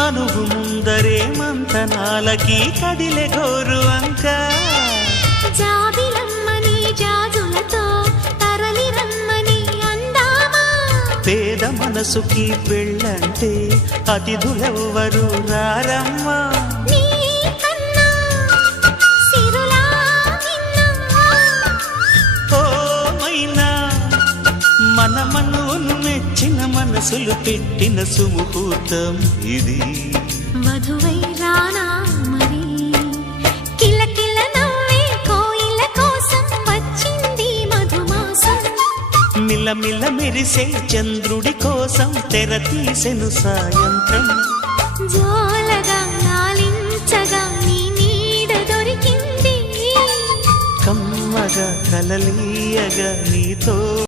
మనువు ముందరే మంతనాలకి కదిలే గోరు అంక జాబిలమ్మని జాజులతో తరలి రమ్మని అందామా పేద మనసుకి పెళ్ళంటే అతిథులెవ్వరు రారమ్మా మన మనువును మెచ్చిన మనసులు పెట్టిన సుముహూర్తం ఇది వధువై రానా మరి కిలకిల నవ్వే కోయిల కోసం వచ్చింది మధుమాసం మిలమిల మెరిసే చంద్రుడి కోసం తెర తీసెను సాయంత్రం జోలగా లాలించగా నీ నీడ దొరికింది కమ్మగా కలలీయగా నీతో